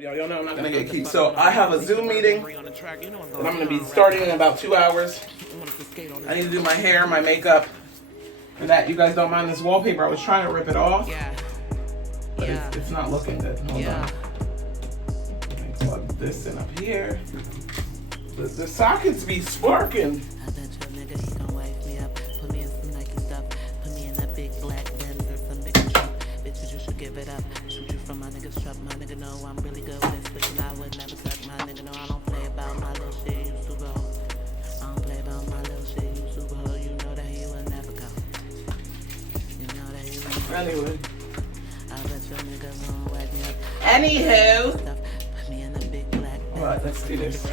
Y'all know I'm not gonna get keep. So I have a Zoom meeting that I'm gonna be starting in about 2 hours. I need to do my hair, my makeup, and that. You guys don't mind this wallpaper? I was trying to rip it off, but it's not looking good. Hold on. Let me plug this in up here. The sockets be sparking. I bet your nigga he gon' wife me up. Put me in some Nike stuff. Put me in that big black Benz or some big truck. Bitches, you should give it up. Shoot you from my nigga's truck. My nigga know I'm really good with this. But I would never suck. My nigga know I don't play about my little shit. You super hoe. I don't play about my little shit. You super hoe. You know that he will never go. You know that he will never Anyway. I bet your nigga gon' wife me up. Anywho. Put me in a big black Benz. Alright, let's do this.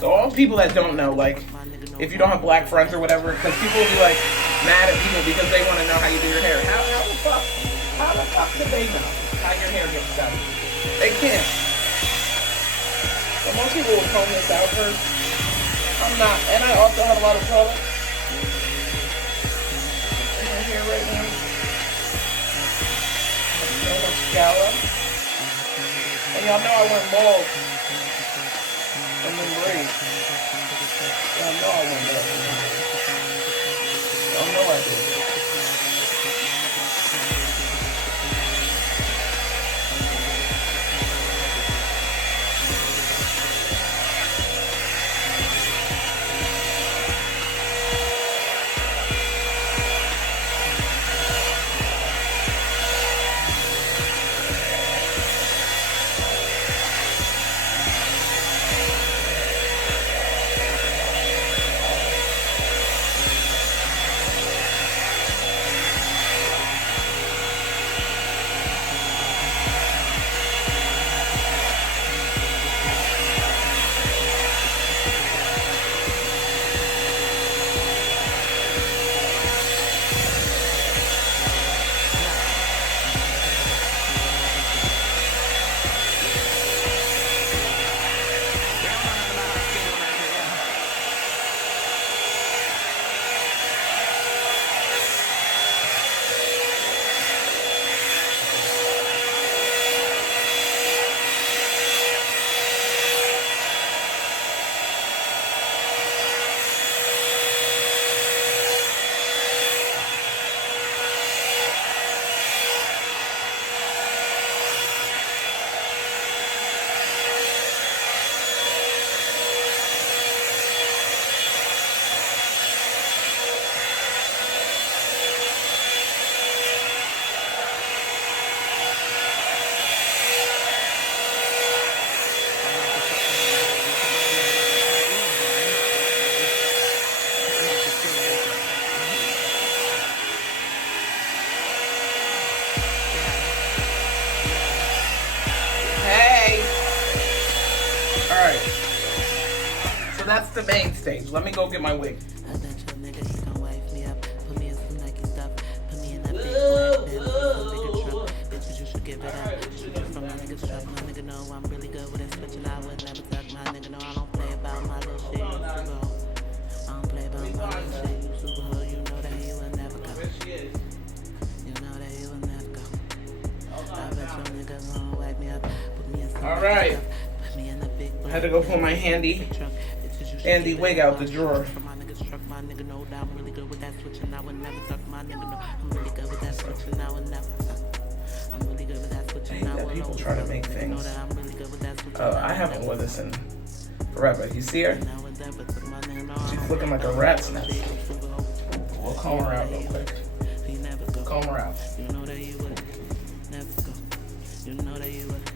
So all people that don't know, like, if you don't have black friends or whatever, because people will be like mad at people because they want to know how you do your hair. How the fuck do they know how your hair gets done? They can't. So most people will comb this out first. I'm not, and I also have a lot of products in my hair right now. So much scallop. And y'all know I went bald. And then braids. Y'all know I went bald. Y'all know I did. That's the main stage. Let me go get my wig. I bet your nigga he gon' wife me up. Put me in some Nike stuff. Put me in that big black Benz or some bigger truck. Bitches, you should give it up. Shoot you from my nigga's truck. My nigga know I'm really good with it. Switching, I would never suck. My nigga know I don't play about my little shit. You super hoe. I don't play about my little shit. You super hoe. You know that he will never go. You know that he will never go. I bet your nigga gon' wife me up. Put me in some Alright. Nike stuff. Put me in the big black I had to go pull my handy wig out the drawer. My niggas truck, my nigga know that I'm really good with that switching. I would never suck. My nigga know I'm really good with that switching. I would never suck. I'm really good with that switching. Dang, that people try to make things. I haven't worn this in forever. You see her? She's looking like a rat's nest. We'll comb her out real quick. Comb her out. You know that you would never go. You know that you would.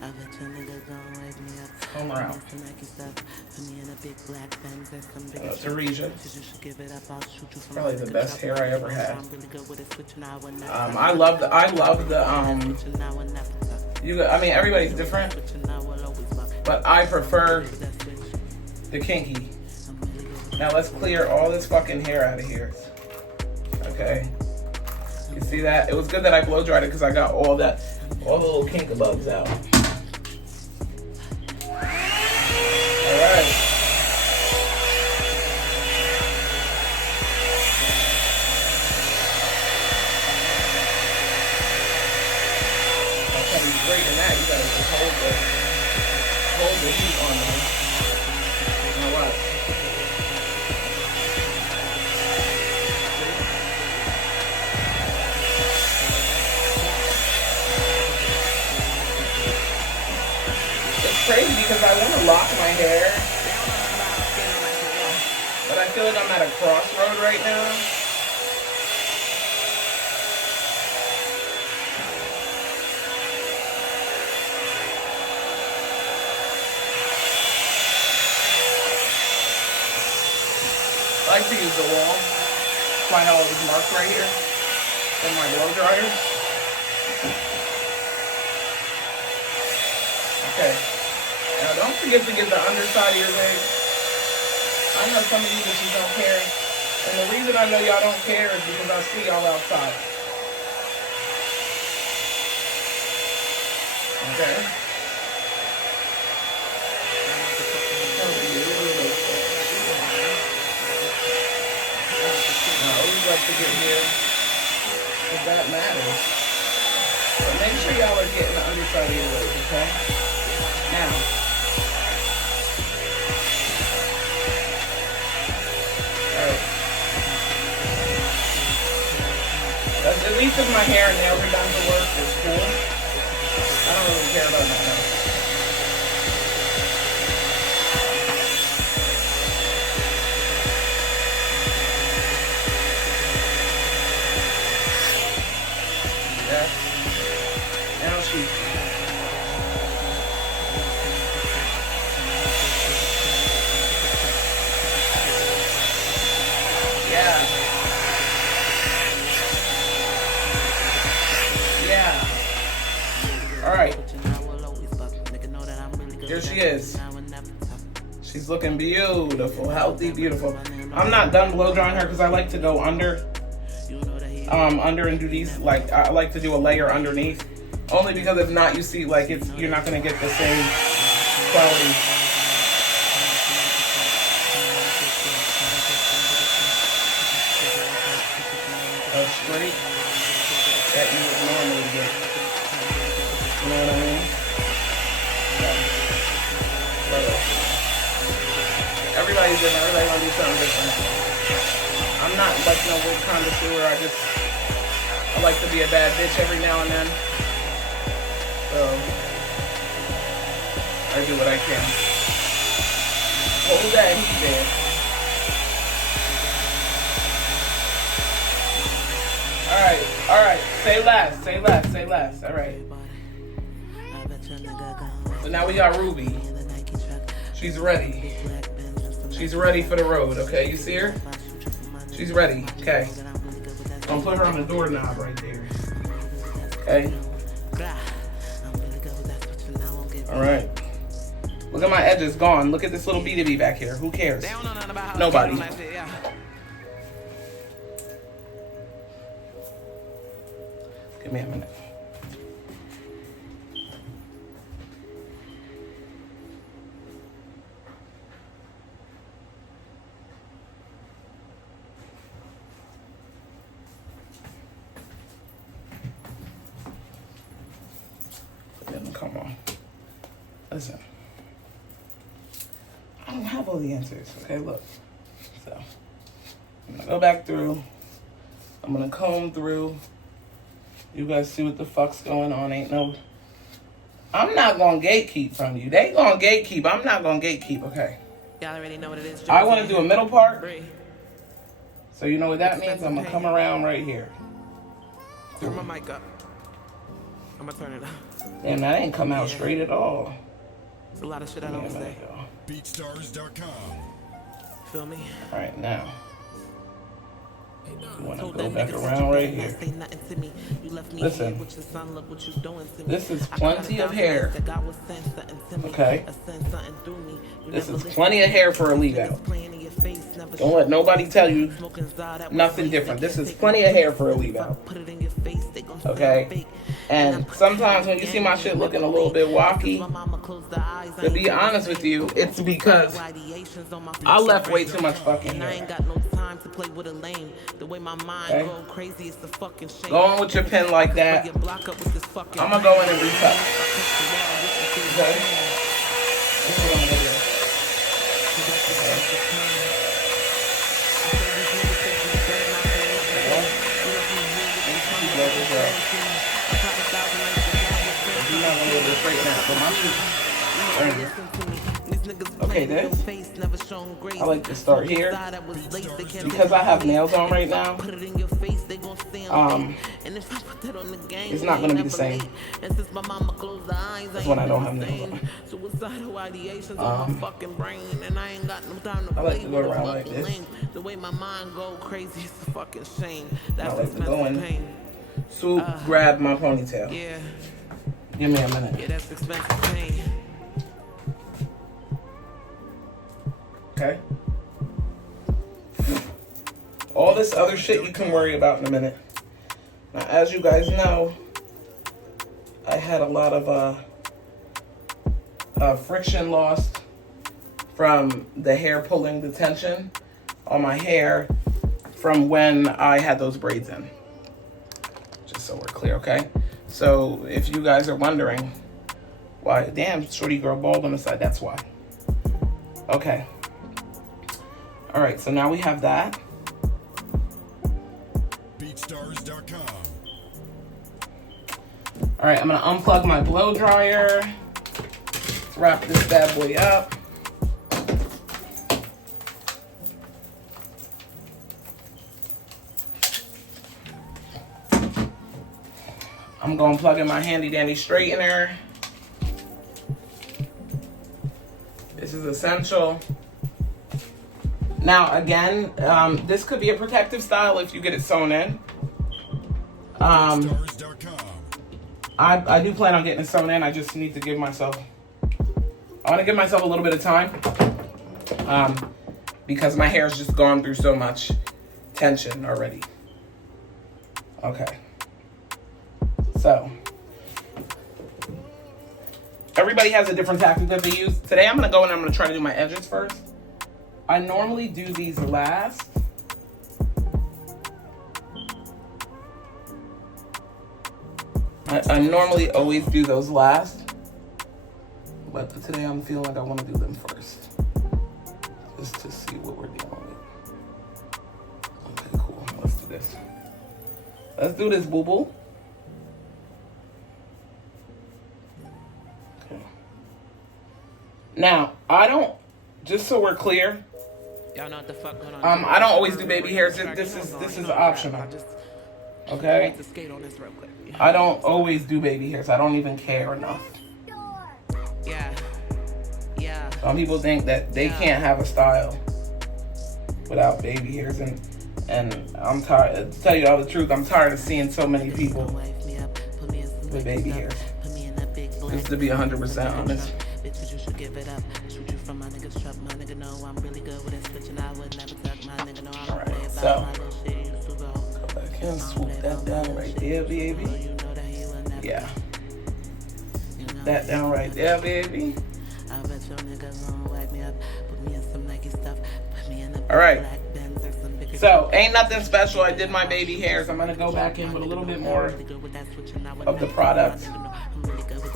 I bet your nigga gon' wake me up. Comb her out. Put me in a big black Benz and some big Teresa. You should give it up. I'll shoot you from Probably the best hair I ever had. I'm really good with it. Switching, I would never I love the I mean everybody's different, but I prefer the kinky. Now let's clear all this fucking hair out of here. Okay. You see that? It was good that I blow dried it because I got all the little kink bugs out. Alright. That's how you straighten that. You gotta crazy because I want to lock my hair, but I feel like I'm at a crossroad right now. I like to use the wall. Find all these marks right here in my blow dryer. Okay. Now don't forget to get the underside of your wig. I know some of you just don't care. And the reason I know y'all don't care is because I see y'all outside. Okay. I always like to get here because that matters. But make sure y'all are getting the underside of your wig, okay? Now, alright. At least if my hair and nails are done to work, it's cool. I don't really care about that now. Yes. Now she. Yeah. Yeah. All right. Here she is. She's looking beautiful, healthy, beautiful. I'm not done blow drying her because I like to go under and do these, like I like to do a layer underneath, only because if not, you see, like you're not gonna get the same quality. Straight that you would normally get. You know what I mean? Everybody's different. Everybody wanna do something different. I'm not like no wig connoisseur. I like to be a bad bitch every now and then. So I do what I can. Hold that heat there. Alright. Say less. Alright. So now we got Ruby. She's ready. She's ready for the road, okay? You see her? She's ready, okay. I'm gonna put her on the doorknob right there. Okay. Alright. Look at my edges gone. Look at this little B2B back here. Who cares? Nobody. Give me a minute. Come on. Listen. I don't have all the answers. Okay, look. So, I'm going to go back through. I'm going to comb through. You guys see what the fuck's going on. I'm not going to gatekeep from you. They going to gatekeep. I'm not going to gatekeep, okay? Y'all already know what it is. I want to do a middle part. So you know what that means? I'm going to come around right here. Turn my mic up. I'm going to turn it up. Damn, that ain't come out straight at all. There's a lot of shit I don't say. BeatStars.com. Feel me? All right, now. You want to go back around right here. Listen. This is plenty of hair. Okay? This is plenty of hair for a leave out. Don't let nobody tell you nothing different. This is plenty of hair for a leave out. Okay? And sometimes when you see my shit looking a little bit wacky, to be honest with you, it's because I left way too much fucking hair. Okay? Go on with your pen like that. I'm gonna go in and retouch. Okay? This is what I'm gonna do. You're not gonna be able to straighten out, but my shit. Okay, this. I like to start here because I have nails on right now. It's not gonna be the same as when I don't have nails on. I like to go around like this. I like to go in, swoop, grab my ponytail. Give me a minute. Yeah, that's expensive pain. Okay. All this other shit you can worry about in a minute. Now, as you guys know, I had a lot of friction lost from the hair pulling the tension on my hair from when I had those braids in. Just so we're clear, okay? So if you guys are wondering why, damn, shorty girl bald on the side, that's why. Okay. All right, so now we have that. BeatStars.com. All right, I'm gonna unplug my blow dryer. Let's wrap this bad boy up. I'm gonna plug in my handy dandy straightener. This is essential. Now, again, this could be a protective style if you get it sewn in. I do plan on getting it sewn in. I just need to give myself, I want to give myself a little bit of time because my hair has just gone through so much tension already. Okay. So, everybody has a different tactic that they use. Today I'm going to go and I'm going to try to do my edges first. I normally do these last. I normally always do those last. But today I'm feeling like I want to do them first. Just to see what we're dealing with. Okay, cool. Let's do this. Let's do this, boo-boo. Okay. Now, I don't, just so we're clear, Y'all know what the fuck going on. I don't always do baby hairs. This is optional. Okay? I don't always do baby hairs. I don't even care enough. Yeah. Yeah. Some people think that they can't have a style without baby hairs, and I'm tired. To tell you all the truth, I'm tired of seeing so many people with baby hairs. Just to be 100% honest. Alright, so go back and swoop that down right there, baby. Yeah. That down right there, baby. Alright. So, ain't nothing special. I did my baby hairs. I'm going to go back in with a little bit more of the product.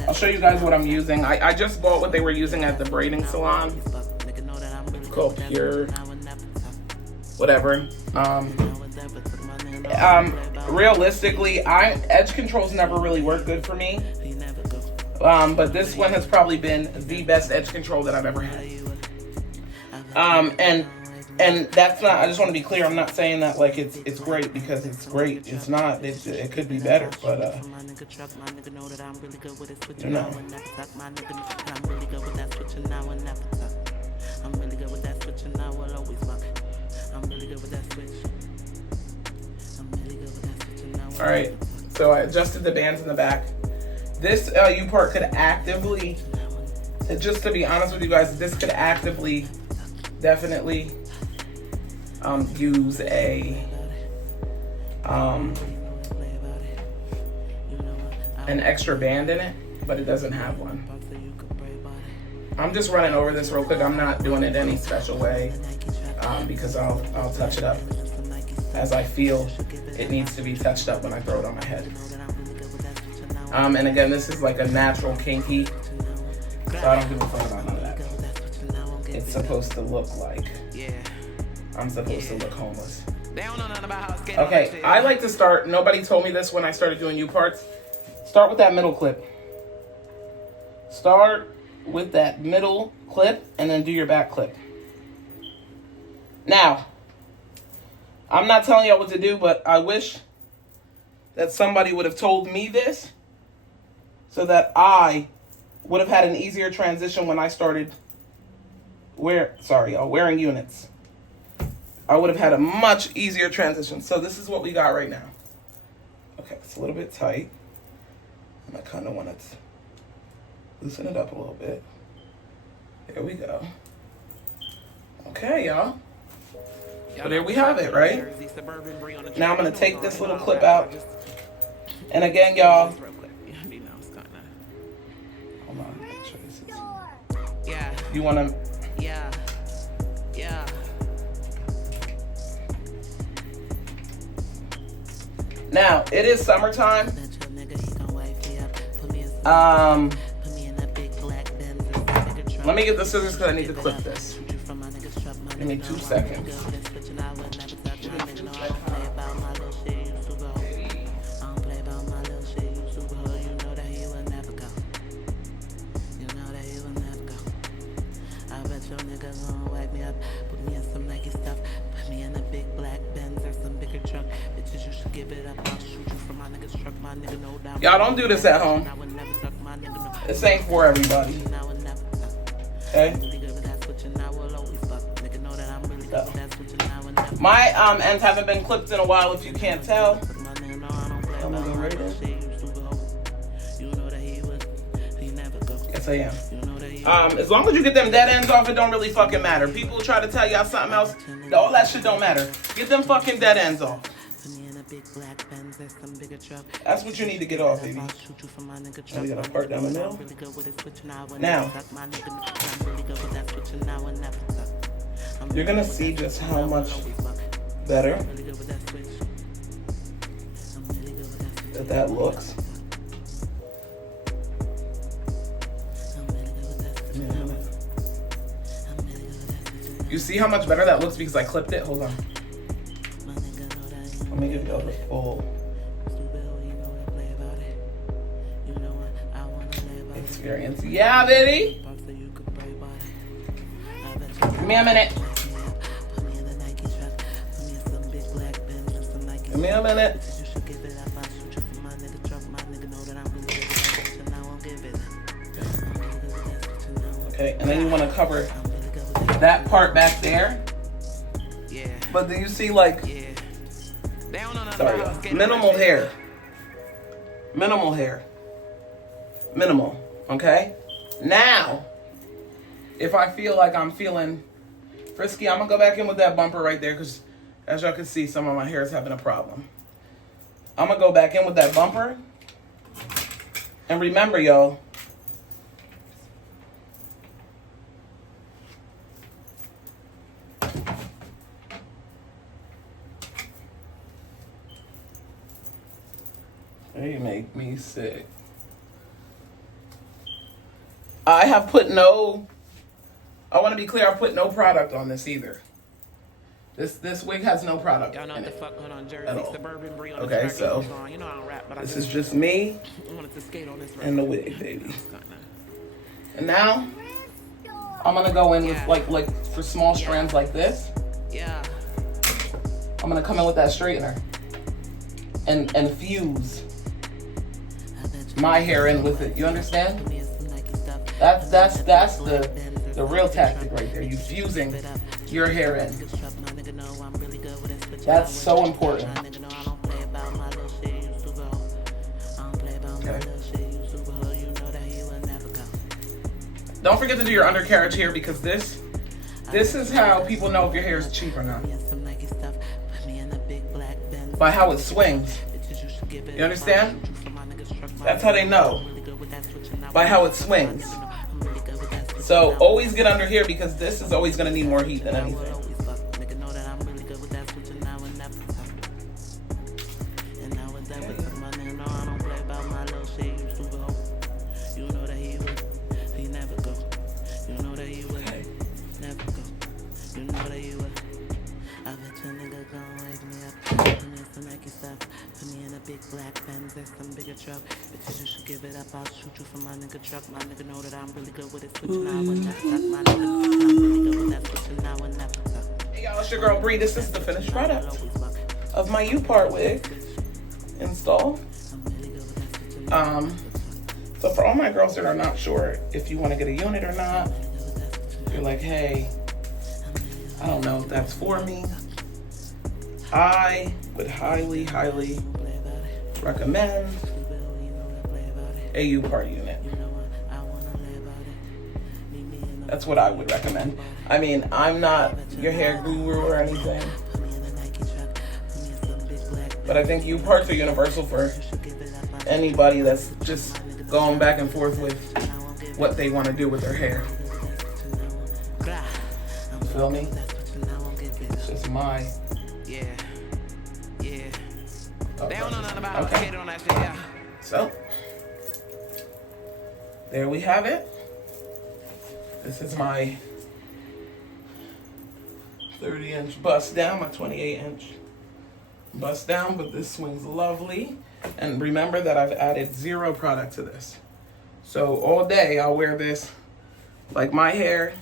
I'll show you guys what I'm using. I just bought what they were using at the braiding salon. It's called Pure whatever. Realistically, edge controls never really worked good for me. But this one has probably been the best edge control that I've ever had. And that's not, I just want to be clear, I'm not saying that like it's great because it's great. It's not, it could be better, but you know. Alright, so I adjusted the bands in the back. This Upart could actively, just to be honest with you guys, this could actively, definitely use an extra band in it, but it doesn't have one. I'm just running over this real quick. I'm not doing it any special way because I'll touch it up as I feel it needs to be touched up when I throw it on my head. And again, this is like a natural kinky, so I don't give a fuck about none of that. It's supposed to look like I'm supposed to look homeless. Okay, I like to start, nobody told me this when I started doing Uparts. Start with that middle clip. Start with that middle clip and then do your back clip. Now, I'm not telling y'all what to do, but I wish that somebody would have told me this so that I would have had an easier transition when I started wearing units. I would have had a much easier transition. So this is what we got right now. Okay, it's a little bit tight. And I kind of want to loosen it up a little bit. There we go. Okay, y'all. So there we have it, right? Now I'm going to take this little clip out. And again, y'all. Hold on. Make sure this is. Yeah. You want to. Yeah. Yeah. Now, it is summertime. Let me get the scissors because I need to clip this. Give me 2 seconds. Y'all don't do this at home. This ain't for everybody. Okay? So. My ends haven't been clipped in a while, if you can't tell. I'm gonna go right in. Yes, I am. As long as you get them dead ends off, it don't really fucking matter. People try to tell y'all something else. All that shit don't matter. Get them fucking dead ends off. That's what you need to get off, baby. Now we got a part down the middle. Now, you're gonna see just how much better that looks. You see how much better that looks because I clipped it? Hold on. Let me give you the full experience. Yeah, baby. Give me a minute. Give me a minute. Okay, and then you want to cover that part back there. But do you see, like, sorry, minimal hair. Minimal hair. Minimal. Okay? Now, if I feel like I'm feeling frisky, I'm going to go back in with that bumper right there because, as y'all can see, some of my hair is having a problem. I'm going to go back in with that bumper. And remember, y'all, you make me sick. I have put no, I want to be clear, I put no product on this either. This wig has no product in it at all. Okay, so this is just me and the wig, baby. And now I'm gonna go in with like for small strands like this. I'm gonna come in with that straightener and fuse my hair in with it. You understand? That's the real tactic right there. You fusing your hair in. That's so important. Okay. Don't forget to do your undercarriage hair because this is how people know if your hair is cheap or not. By how it swings. You understand? That's how they know. By how it swings. So always get under here because this is always going to need more heat than anything. Big black Benz, there's some bigger truck. Bitches, you should give it up, I'll shoot you from my nigga truck. My nigga know that I'm really good with it. Switching, I would never suck. My nigga know that I'm really good with that. Switching, I would never suck. Hey y'all, it's your girl Bree. This is the finished product of my Upart wig install. So for all my girls that are not sure if you want to get a unit or not, you're like, hey, I don't know if that's for me. I would highly, highly recommend a Upart unit. That's what I would recommend. I mean, I'm not your hair guru or anything, but I think Uparts are universal for anybody that's just going back and forth with what they want to do with their hair. Feel me? It's just my. Yeah. They don't know nothing about okay. it on that shit, yeah. So, there we have it. This is my 30-inch bust down, my 28-inch bust down, but this swings lovely. And remember that I've added 0 product to this. So all day I'll wear this like my hair.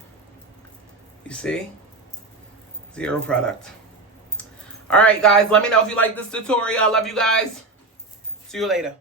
You see? 0 product. All right, guys, let me know if you like this tutorial. I love you guys. See you later.